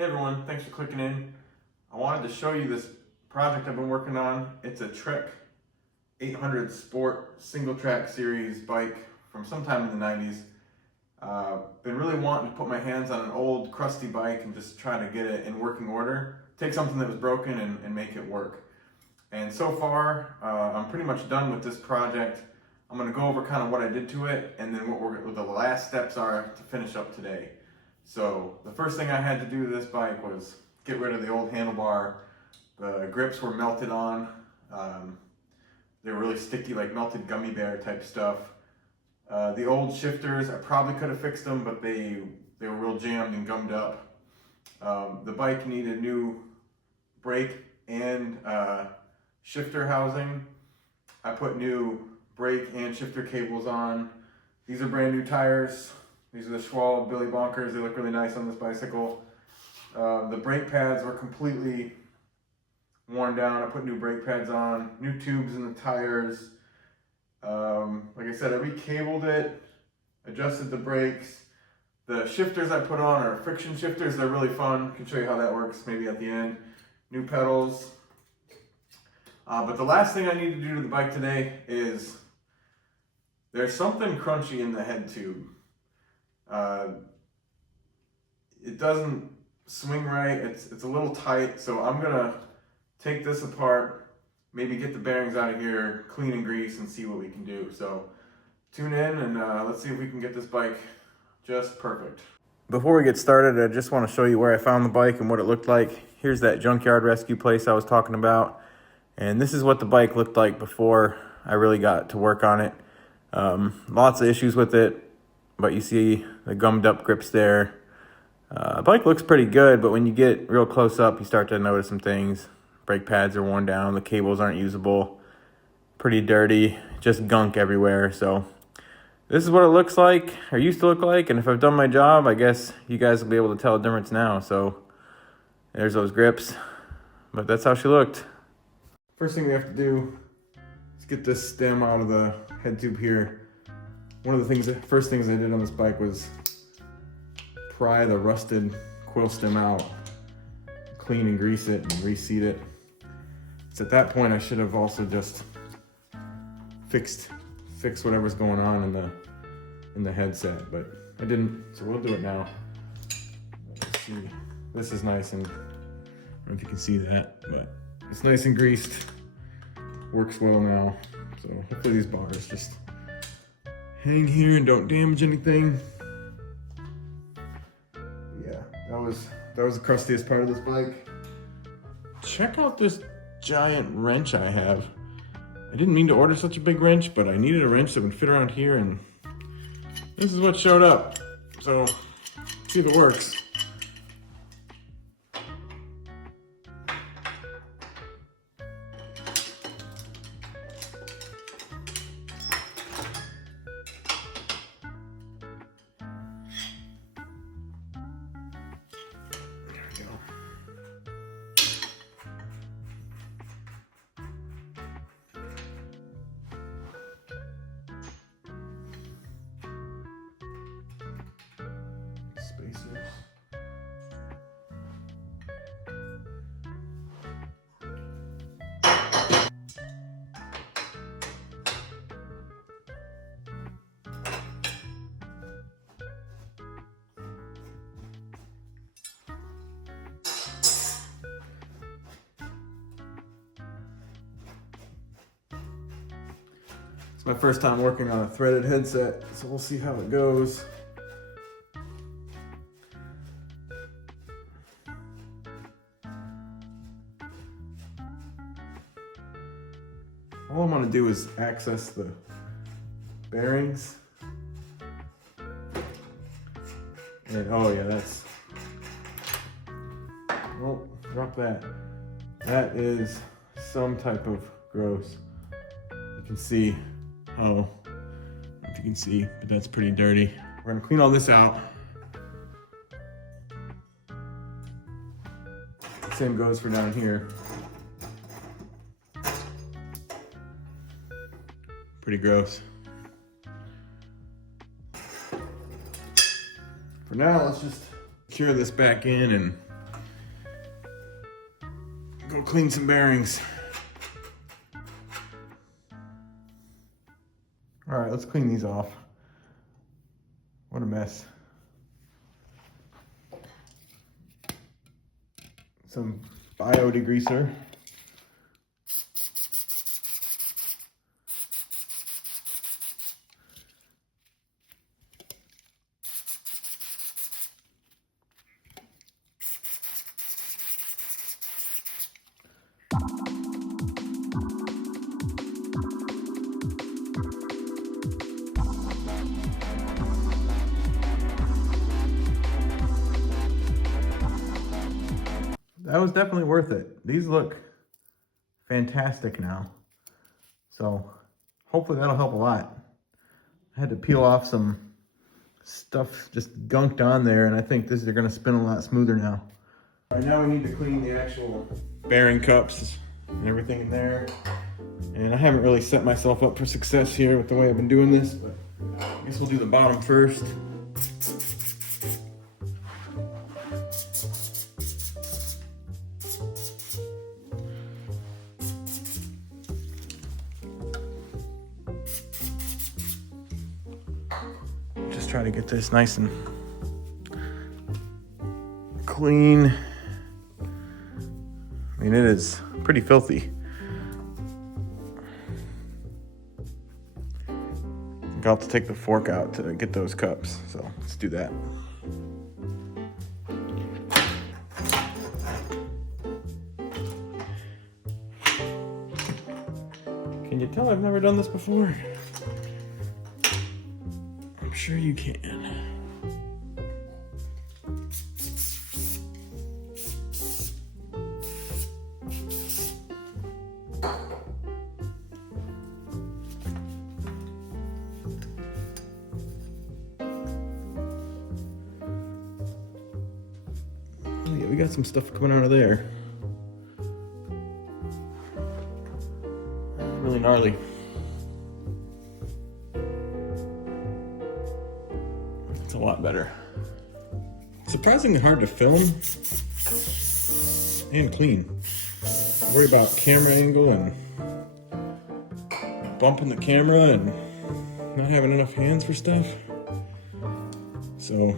Hey everyone, thanks for clicking in. I wanted to show you this project I've been working on. It's a Trek 800 Sport single track series bike from sometime in the 90s. Been really wanting to put my hands on an old crusty bike and just try to get it in working order. Take something that was broken and make it work. And so far, I'm pretty much done with this project. I'm going to go over kind of what I did to it and then what the last steps are to finish up today. So the first thing I had to do to this bike was get rid of the old handlebar. The grips were melted on. They were really sticky, like melted gummy bear type stuff. The old shifters, I probably could have fixed them, but they were real jammed and gummed up. The bike needed new brake and shifter housing. I put new brake and shifter cables on. These are brand new tires. These are the Schwalbe Billy Bonkers. They look really nice on this bicycle. The brake pads were completely worn down. I put new brake pads on, new tubes in the tires. Like I said, I recabled it, adjusted the brakes. The shifters I put on are friction shifters. They're really fun. I can show you how that works maybe at the end. New pedals. But the last thing I need to do to the bike today is there's something crunchy in the head tube. It doesn't swing right. It's a little tight, so I'm gonna take this apart, maybe get the bearings out of here, clean and grease, and see what we can do. So tune in and let's see if we can get this bike just perfect. Before we get started, I just want to show you where I found the bike and what it looked like. Here's that junkyard rescue place I was talking about, and this is what the bike looked like before I really got to work on it. Lots of issues with it, but you see the gummed up grips there. The bike looks pretty good, but when you get real close up, you start to notice some things. Brake pads are worn down, the cables aren't usable, pretty dirty, just gunk everywhere. So this is what it looks like, or used to look like, and if I've done my job, I guess you guys will be able to tell the difference now. So there's those grips, but that's how she looked. First thing we have to do is get this stem out of the head tube here. One of the first things I did on this bike was pry the rusted quill stem out, clean and grease it and reseat it. So at that point I should have also just fixed whatever's going on in the headset, but I didn't, so we'll do it now. Let's see. This is nice, and I don't know if you can see that, but it's nice and greased. Works well now. So hopefully these bars just hang here and don't damage anything. Yeah, that was the crustiest part of this bike. Check out this giant wrench I have. I didn't mean to order such a big wrench, but I needed a wrench that would fit around here, and this is what showed up. So, let's see if it works. Spacers. It's my first time working on a threaded headset, so we'll see how it goes. All I'm gonna do is access the bearings. And oh yeah, that's, oh, drop that. That is some type of gross. You can see, I don't know if you can see, but that's pretty dirty. We're gonna clean all this out. Same goes for down here. Pretty gross. For now, let's just secure this back in and Go clean some bearings. All right, let's clean these off. What a mess. Some bio degreaser. That was definitely worth it. These look fantastic now. So hopefully that'll help a lot. I had to peel off some stuff just gunked on there, and I think these are gonna spin a lot smoother now. All right, now we need to clean the actual bearing cups and everything in there. And I haven't really set myself up for success here with the way I've been doing this, but I guess we'll do the bottom first. Just try to get this nice and clean. I mean, it is pretty filthy. I think I'll have to take the fork out to get those cups, so let's do that. Can you tell I've never done this before? I'm sure you can. Oh yeah, we got some stuff coming out of there. Really gnarly. It's a lot better. Surprisingly hard to film and clean. I worry about camera angle and bumping the camera and not having enough hands for stuff. So,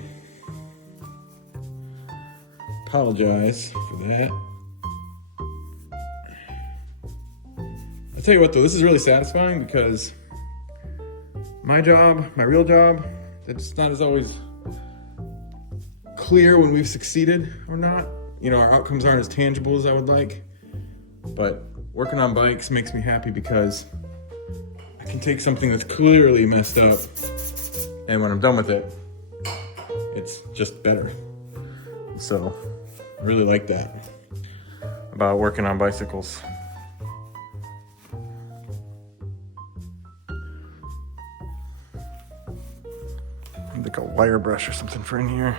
apologize for that. I'll tell you what though, this is really satisfying because my job, my real job, it's not as always clear when we've succeeded or not. You know, our outcomes aren't as tangible as I would like, but working on bikes makes me happy because I can take something that's clearly messed up, and when I'm done with it, it's just better. So I really like that about working on bicycles. Like a wire brush or something for in here.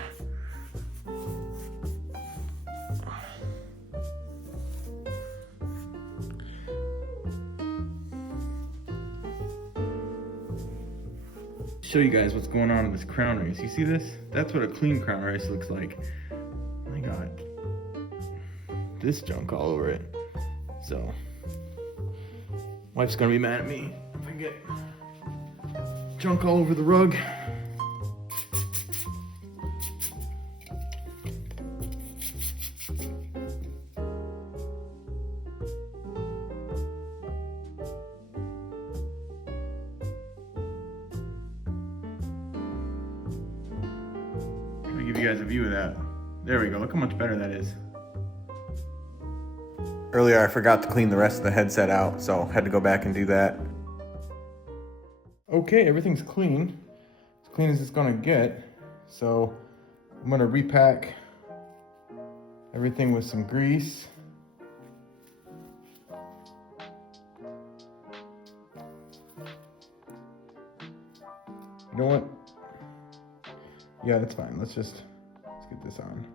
Show you guys what's going on in this crown race. You see this? That's what a clean crown race looks like. I got this junk all over it. So, wife's gonna be mad at me if I get junk all over the rug. Give you guys a view of that. There we go. Look how much better that is. Earlier I forgot to clean the rest of the headset out, so had to go back and do that. Okay, everything's clean. As clean as it's gonna get. So I'm gonna repack everything with some grease. You know what? Yeah, that's fine. Let's get this on.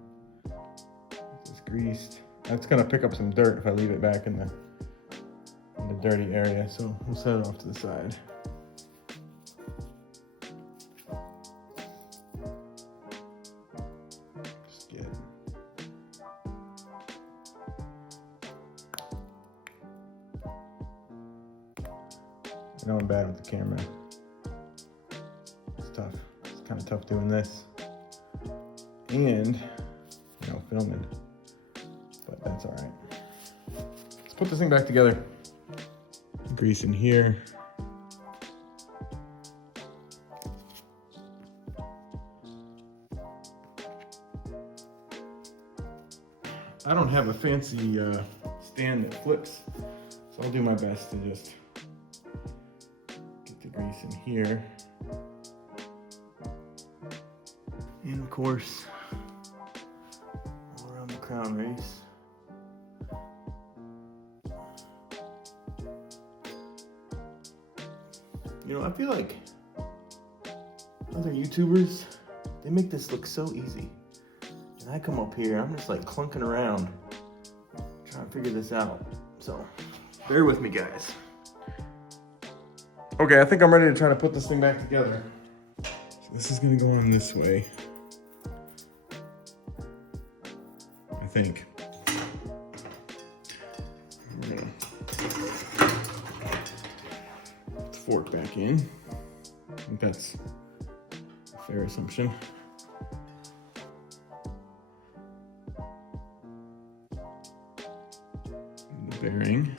It's greased. That's gonna pick up some dirt if I leave it back in the dirty area. So we'll set it off to the side. Just get know I'm bad with the camera. It's tough. It's kind of tough doing this. And, you know, filming. But that's all right. Let's put this thing back together. Grease in here. I don't have a fancy stand that flips, so I'll do my best to just get the grease in here. And of course, all around the crown race. You know, I feel like other YouTubers, they make this look so easy. And I come up here, I'm just like clunking around, trying to figure this out. So, bear with me, guys. Okay, I think I'm ready to try to put this thing back together. So this is gonna go on this way. I think. I'm gonna put the fork back in. I think that's a fair assumption. And the bearing,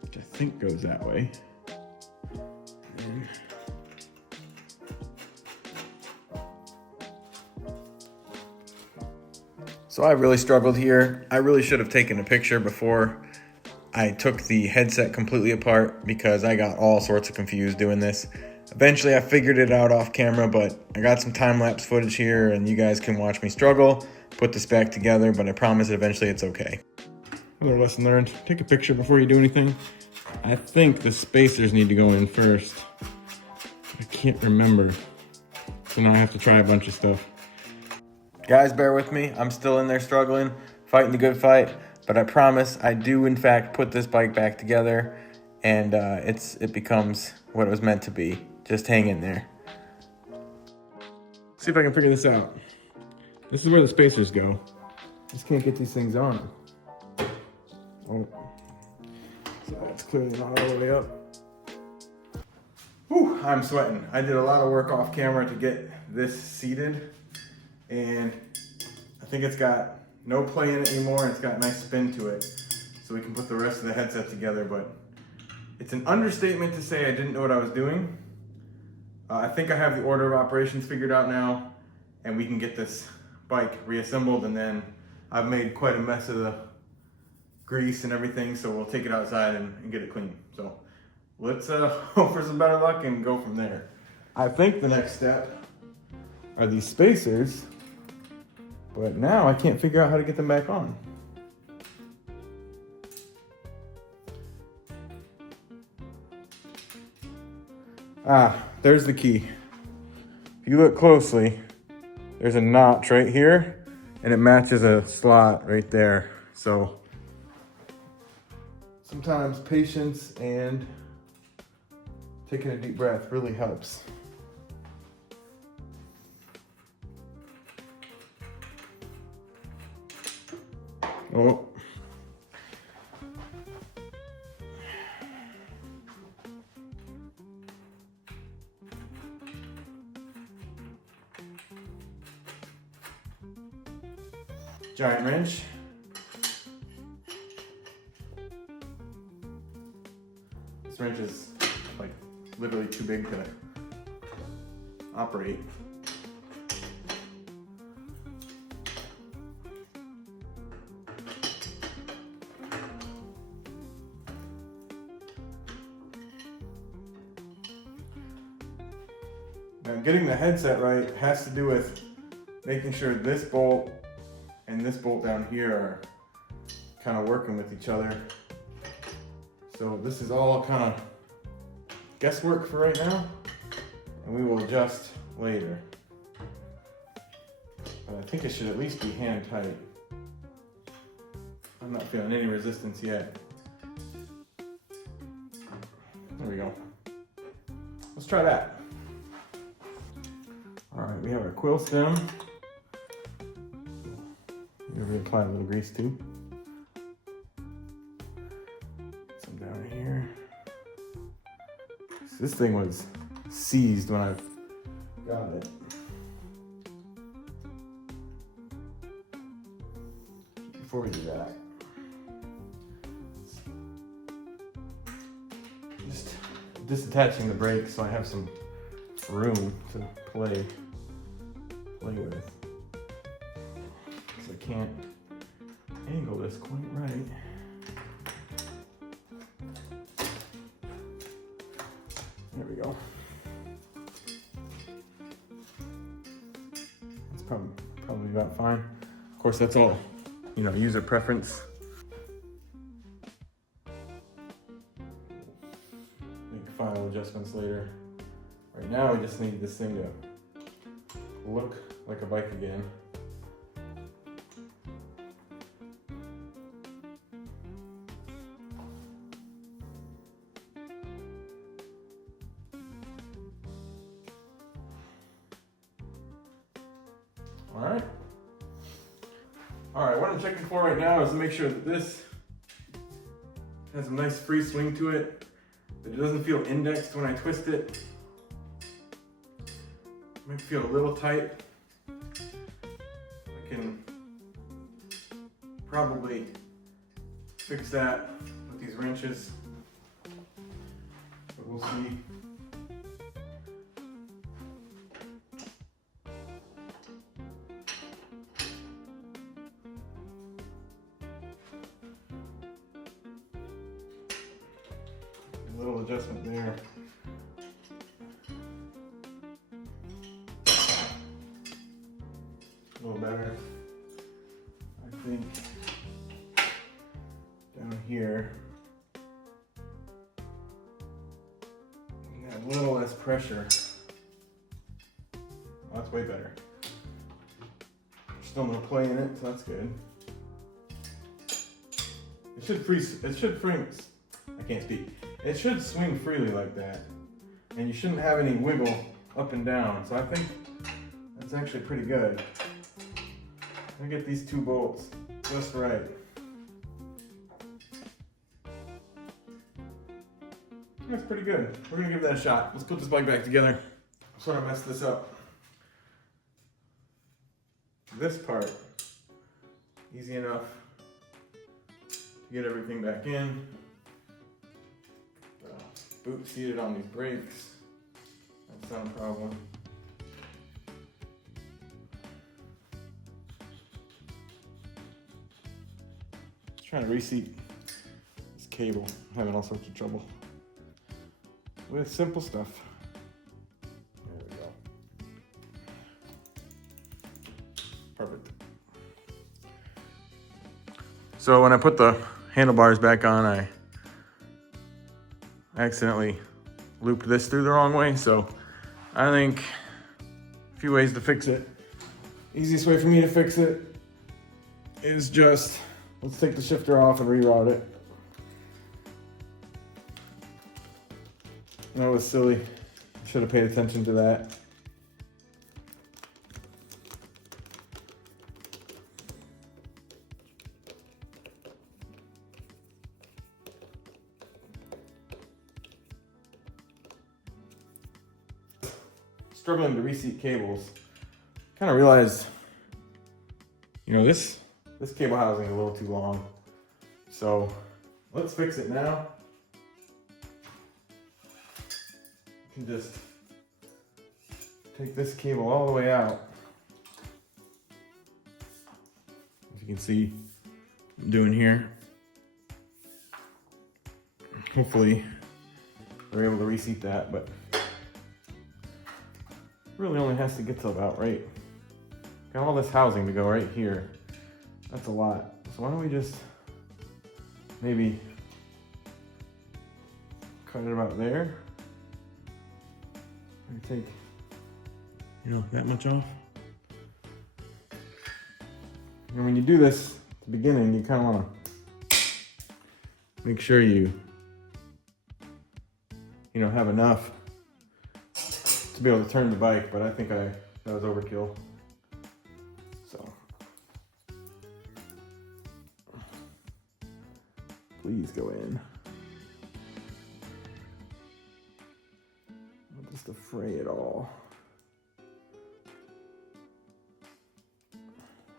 which I think goes that way. And so I really struggled here. I really should have taken a picture before I took the headset completely apart because I got all sorts of confused doing this. Eventually I figured it out off camera, but I got some time-lapse footage here and you guys can watch me struggle, put this back together, but I promise eventually it's okay. Another lesson learned, take a picture before you do anything. I think the spacers need to go in first. I can't remember, so now I have to try a bunch of stuff. Guys, bear with me. I'm still in there struggling, fighting the good fight, but I promise I do in fact put this bike back together and it becomes what it was meant to be. Just hang in there. See if I can figure this out. This is where the spacers go. Just can't get these things on. Oh, so that's clearly not all the way up. Whew, I'm sweating. I did a lot of work off camera to get this seated. And I think it's got no play in it anymore, and it's got a nice spin to it, so we can put the rest of the headset together. But it's an understatement to say I didn't know what I was doing. I think I have the order of operations figured out now, and we can get this bike reassembled. And then I've made quite a mess of the grease and everything, so we'll take it outside and get it clean. So let's hope for some better luck and go from there. I think the next step are these spacers. But now I can't figure out how to get them back on. Ah, there's the key. If you look closely, there's a notch right here, and it matches a slot right there. So sometimes patience and taking a deep breath really helps. Oh. Giant wrench. This wrench is like literally too big to operate. Now, getting the headset right has to do with making sure this bolt and this bolt down here are kind of working with each other. So this is all kind of guesswork for right now, and we will adjust later. But I think it should at least be hand tight. I'm not feeling any resistance yet. There we go. Let's try that. All right, we have our quill stem. We're gonna apply a little grease too. Some down here. This thing was seized when I got it. Before we do that, just disattaching the brake so I have some room to play with. Because I can't angle this quite right. There we go. That's probably about fine. Of course, that's all, user preference. Make final adjustments later. Right now, we just need this thing to look like a bike again. All right, what I'm checking for right now is to make sure that this has a nice free swing to it, that it doesn't feel indexed when I twist it. It might feel a little tight. I can probably fix that with these wrenches, but we'll see. A little adjustment there. A little better. I think down here, we got a little less pressure. Oh, that's way better. Still no play in it, so that's good. It should swing freely like that. And you shouldn't have any wiggle up and down. So I think that's actually pretty good. I get these two bolts just right. That's pretty good. We're gonna give that a shot. Let's put this bike back together. I'm sort of messed this up. This part, easy enough to get everything back in. Boot seated on these brakes. That's not a problem. Just trying to reseat this cable. I'm having all sorts of trouble with simple stuff. There we go. Perfect. So when I put the handlebars back on, I accidentally looped this through the wrong way, so I think a few ways to fix it. Easiest way for me to fix it is just, let's take the shifter off and reroute it. That was silly. Should have paid attention to that. Struggling to reseat cables. Kind of realized, this cable housing is a little too long. So let's fix it now. You can just take this cable all the way out. As you can see, I'm doing here. Hopefully we're able to reseat that, but really only has to get to about right. Got all this housing to go right here. That's a lot. So why don't we just maybe cut it about there? Maybe take, that much off. And when you do this at the beginning, you kind of want to make sure you have enough to be able to turn the bike, but I think that was overkill. So please go in. fray it all.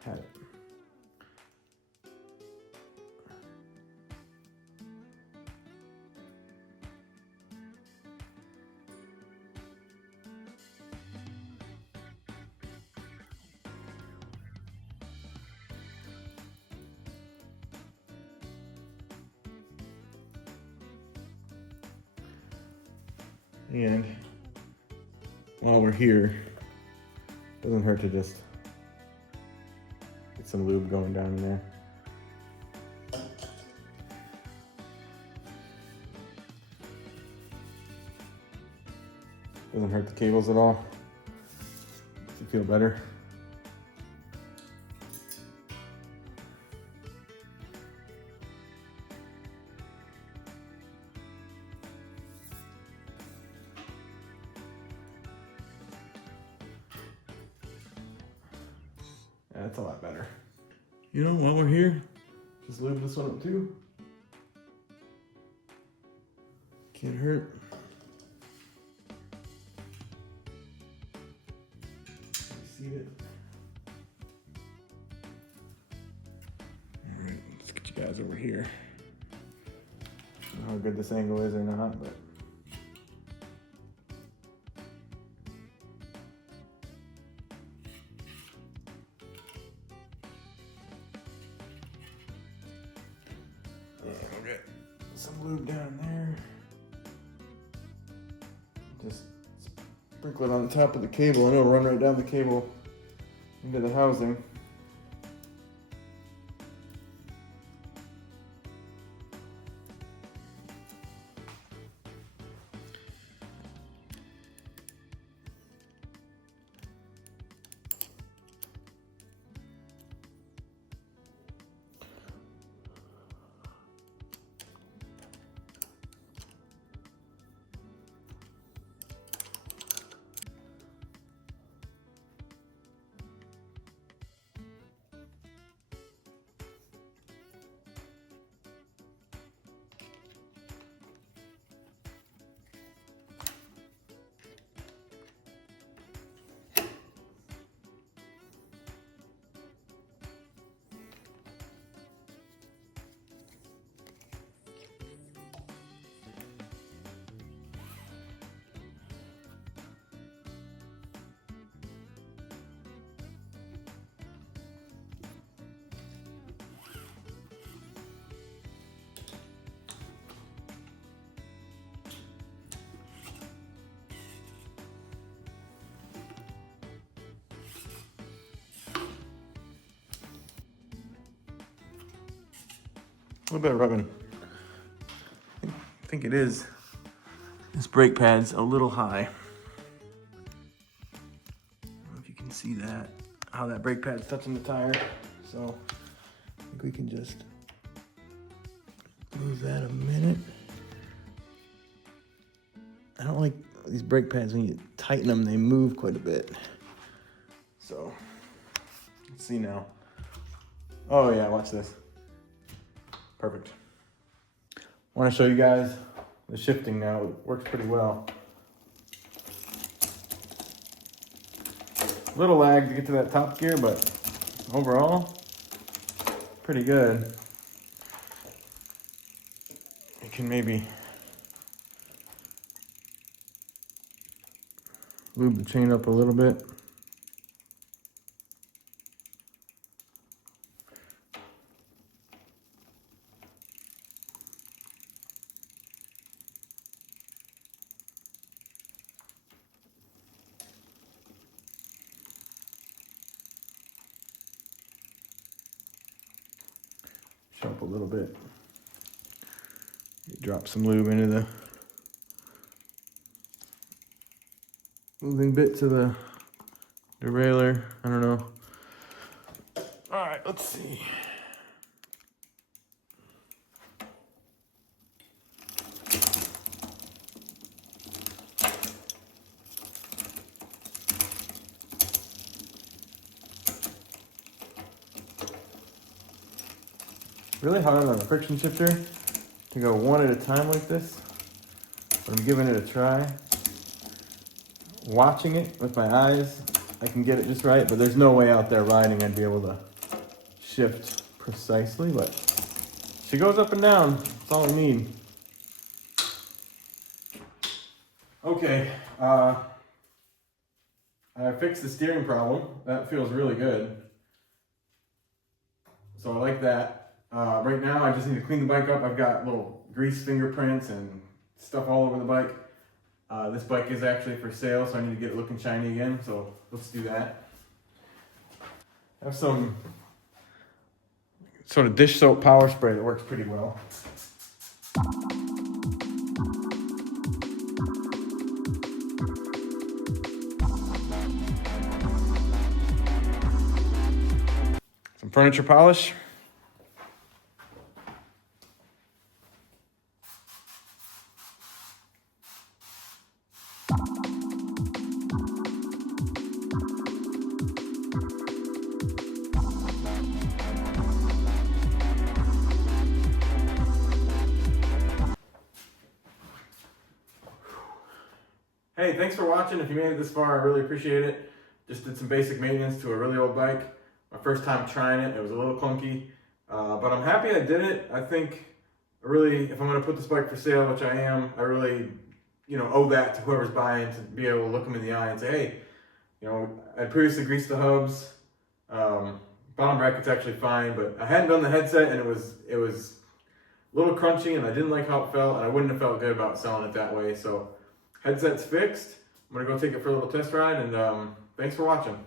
Had it. And while we're here, doesn't hurt to just get some lube going down in there. Doesn't hurt the cables at all. Makes you feel better. That's a lot better. You know, while we're here, just lube this one up too. Can't hurt. See it. All right, let's get you guys over here. I don't know how good this angle is or not, but. Get some lube down there. Just sprinkle it on the top of the cable and it'll run right down the cable into the housing. A little bit of rubbing. I think it is. This brake pad's a little high. I don't know if you can see that, how that brake pad's touching the tire. So I think we can just move that a minute. I don't like these brake pads, when you tighten them, they move quite a bit. So let's see now. Oh yeah, watch this. Perfect. I want to show you guys the shifting now. It works pretty well. A little lag to get to that top gear, but overall, pretty good. You can maybe lube the chain up a little bit. Up a little bit. You drop some lube into the moving bit to the derailleur. I don't know. All right, let's see. Really hard on a friction shifter to go one at a time like this, but I'm giving it a try. watching it with my eyes, I can get it just right, but there's no way out there riding I'd be able to shift precisely, but she goes up and down. That's all I need. Okay, I fixed the steering problem. That feels really good. So I like that. Right now I just need to clean the bike up. I've got little grease fingerprints and stuff all over the bike. This bike is actually for sale, so I need to get it looking shiny again, so let's do that. I have some sort of dish soap power spray that works pretty well. Some furniture polish. Hey, thanks for watching. If you made it this far, I really appreciate it. Just did some basic maintenance to a really old bike. My first time trying it, it was a little clunky, but I'm happy I did it. I think really, if I'm going to put this bike for sale, which I am, I really, owe that to whoever's buying, to be able to look them in the eye and say, hey, I previously greased the hubs. Bottom bracket's actually fine, but I hadn't done the headset, and it was a little crunchy, and I didn't like how it felt, and I wouldn't have felt good about selling it that way. So headset's fixed. I'm gonna go take it for a little test ride, and thanks for watching.